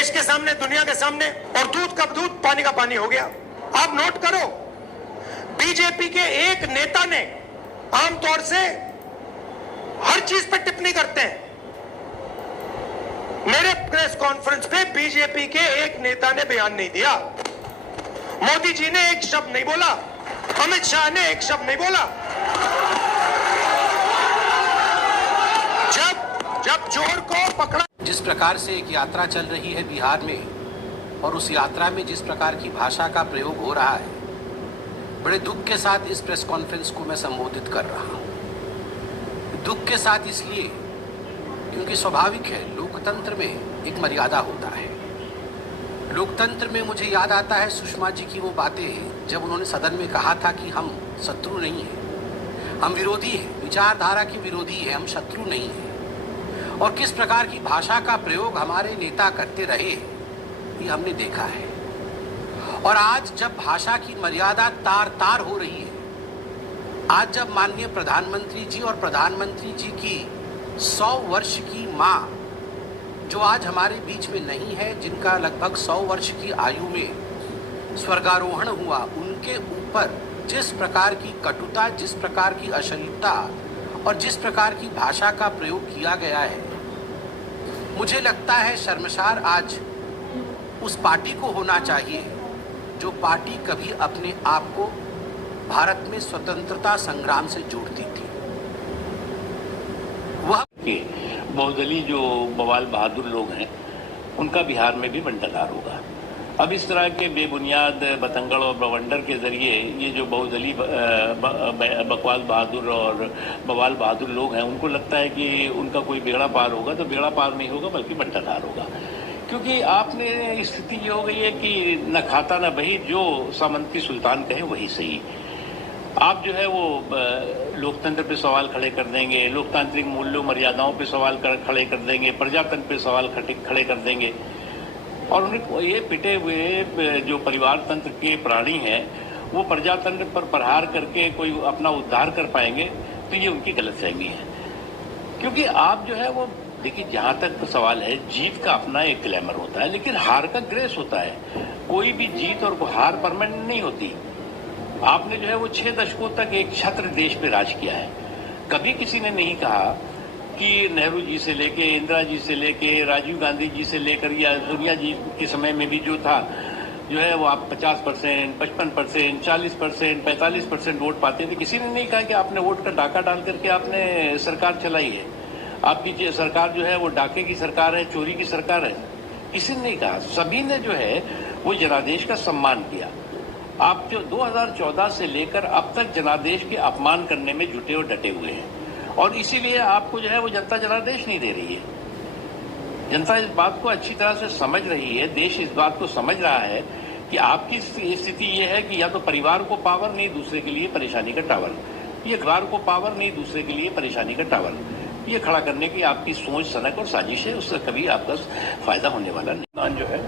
देश के सामने, दुनिया के सामने, और दूध का दूध, पानी का पानी हो गया। आप नोट करो, बीजेपी के एक नेता ने आमतौर से हर चीज पर टिप्पणी करते हैं। मेरे प्रेस कॉन्फ्रेंस पे बीजेपी के एक नेता ने बयान नहीं दिया, मोदी जी ने एक शब्द नहीं बोला, अमित शाह ने एक शब्द नहीं बोला। जब चोर को पकड़ा। जिस प्रकार से एक यात्रा चल रही है बिहार में, और उस यात्रा में जिस प्रकार की भाषा का प्रयोग हो रहा है, बड़े दुख के साथ इस प्रेस कॉन्फ्रेंस को मैं संबोधित कर रहा हूं। दुख के साथ इसलिए क्योंकि स्वाभाविक है, लोकतंत्र में एक मर्यादा होता है। लोकतंत्र में मुझे याद आता है सुषमा जी की वो बातें जब उन्होंने सदन में कहा था कि हम शत्रु नहीं हैं, हम विरोधी हैं, विचारधारा के विरोधी हैं, हम शत्रु नहीं हैं। और किस प्रकार की भाषा का प्रयोग हमारे नेता करते रहे, ये हमने देखा है। और आज जब भाषा की मर्यादा तार तार हो रही है, आज जब माननीय प्रधानमंत्री जी और प्रधानमंत्री जी की 100 वर्ष की माँ, जो आज हमारे बीच में नहीं है, जिनका लगभग 100 वर्ष की आयु में स्वर्गारोहण हुआ, उनके ऊपर जिस प्रकार की कटुता, जिस प्रकार की अश्लीलता और जिस प्रकार की भाषा का प्रयोग किया गया है, मुझे लगता है शर्मसार आज उस पार्टी को होना चाहिए जो पार्टी कभी अपने आप को भारत में स्वतंत्रता संग्राम से जोड़ती थी। वह बहुदलीय जो बवाल बहादुर लोग हैं, उनका बिहार में भी बंटाधार होगा। अब इस तरह के बेबुनियाद बतंगड़ और बवंडर के जरिए ये जो बहुदलीय बकवास बहादुर और बवाल बहादुर लोग हैं, उनको लगता है कि उनका कोई बेड़ा पार होगा, तो बेड़ा पार नहीं होगा बल्कि बंटाधार होगा। क्योंकि आपने स्थिति ये हो गई है कि न खाता न बही, जो सामंती सुल्तान कहे वही सही। आप जो है वो लोकतंत्र पे सवाल खड़े कर देंगे, लोकतांत्रिक मूल्यों मर्यादाओं पे सवाल खड़े कर देंगे, प्रजातंत्र पे सवाल खड़े कर देंगे, और उन्हें ये पिटे हुए जो परिवार तंत्र के प्राणी हैं, वो प्रजातंत्र पर प्रहार करके कोई अपना उद्धार कर पाएंगे, तो ये उनकी गलतफहमी है। क्योंकि आप जो है वो देखिए, जहाँ तक सवाल है, जीत का अपना एक ग्लैमर होता है, लेकिन हार का ग्रेस होता है। कोई भी जीत और हार परमानेंट नहीं होती। आपने जो है वो 6 दशकों तक एक छत्र देश पे राज किया है। कभी किसी ने नहीं कहा कि नेहरू जी से लेके, इंदिरा जी से लेके, राजीव गांधी जी से लेकर या सोनिया जी के समय में भी जो था, जो है वो आप 50%, 55%, 40%, 45% वोट पाते थे। किसी ने नहीं कहा कि आपने वोट का डाका डाल करके आपने सरकार चलाई है, आपकी सरकार जो है वो डाके की सरकार है, चोरी की सरकार है। किसी ने नहीं कहा। सभी ने जो है वो जनादेश का सम्मान किया। आप जो 2014 से लेकर अब तक जनादेश के अपमान करने में जुटे और डटे हुए हैं, और इसीलिए आपको जो है वो जनता जनादेश नहीं दे रही है। जनता इस बात को अच्छी तरह से समझ रही है, देश इस बात को समझ रहा है कि आपकी स्थिति ये है कि या तो परिवार को पावर, नहीं दूसरे के लिए परेशानी का टावर, ये परिवार को पावर, नहीं दूसरे के लिए परेशानी का टावर, ये खड़ा करने की आपकी सोच, सनक और साजिश है, उससे कभी आपका फायदा होने वाला नहीं। जो है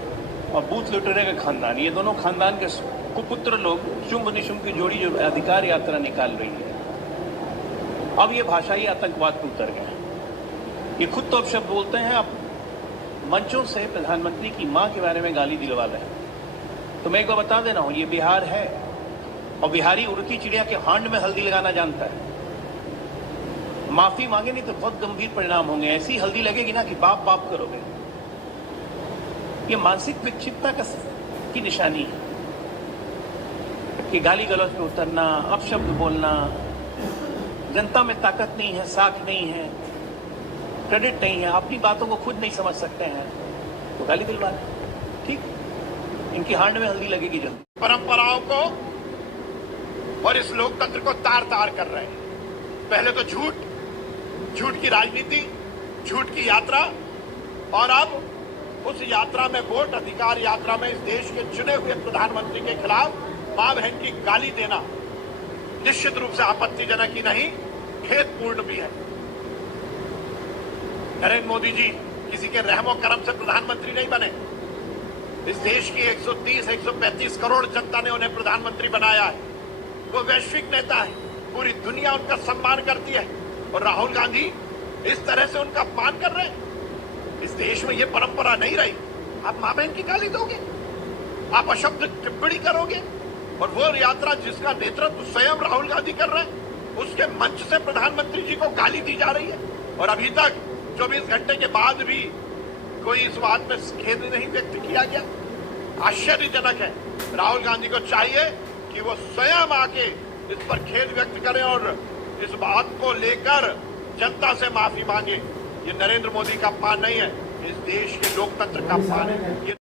और बूथ लुटेरे का खानदान, ये दोनों खानदान के कुपुत्र लोग शुंभ निशुंभ की जोड़ी जो अधिकार यात्रा निकाल रही है, अब ये भाषाई आतंकवाद पर उतर गया। ये खुद तो अब शब्द बोलते हैं, अब मंचों से प्रधानमंत्री की मां के बारे में गाली दिलवा रहे हैं। तो मैं एक बार बता देना हूं, ये बिहार है, और बिहारी उड़ती चिड़िया के हांड में हल्दी लगाना जानता है। माफी मांगे नहीं तो बहुत गंभीर परिणाम होंगे। ऐसी हल्दी लगेगी ना कि बाप बाप करोगे। ये मानसिक विक्षिप्तता की निशानी है कि गाली गलौज पे उतरना, अपशब्द बोलना, जनता में ताकत नहीं है, साख नहीं है, क्रेडिट नहीं है, अपनी बातों को खुद नहीं समझ सकते हैं, तो गाली दिलवा दें। ठीक, इनकी हांड में हल्दी लगेगी जल्दी। परंपराओं को और इस लोकतंत्र को तार तार कर रहे हैं। पहले तो झूठ की राजनीति, झूठ की यात्रा, और अब उस यात्रा में, वोट अधिकार यात्रा में, इस देश के चुने हुए प्रधानमंत्री के खिलाफ मां बहन की गाली देना निश्चित रूप से आपत्तिजनक ही नहीं, खेदपूर्ण भी है। नरेंद्र मोदी जी किसी के रहमो करम से प्रधानमंत्री नहीं बने। इस देश की 130-135 करोड़ जनता ने उन्हें प्रधानमंत्री बनाया है। वो वैश्विक नेता है, पूरी दुनिया उनका सम्मान करती है, और राहुल गांधी इस तरह से उनका अपमान कर रहे हैं। इस देश में ये परंपरा नहीं रही। आप मां बहन की गाली दोगे, आप अशब्द टिप्पणी करोगे, और वो यात्रा जिसका नेतृत्व स्वयं राहुल गांधी कर रहे हैं, उसके मंच से प्रधानमंत्री जी को गाली दी जा रही है, और अभी तक 24 घंटे के बाद भी कोई इस बात में खेद नहीं व्यक्त किया गया। आश्चर्यजनक है। राहुल गांधी को चाहिए कि वो स्वयं आके इस पर खेद व्यक्त करें और इस बात को लेकर जनता से माफी मांगे। ये नरेंद्र मोदी का अपमान नहीं है, इस देश के लोकतंत्र का अपमान है।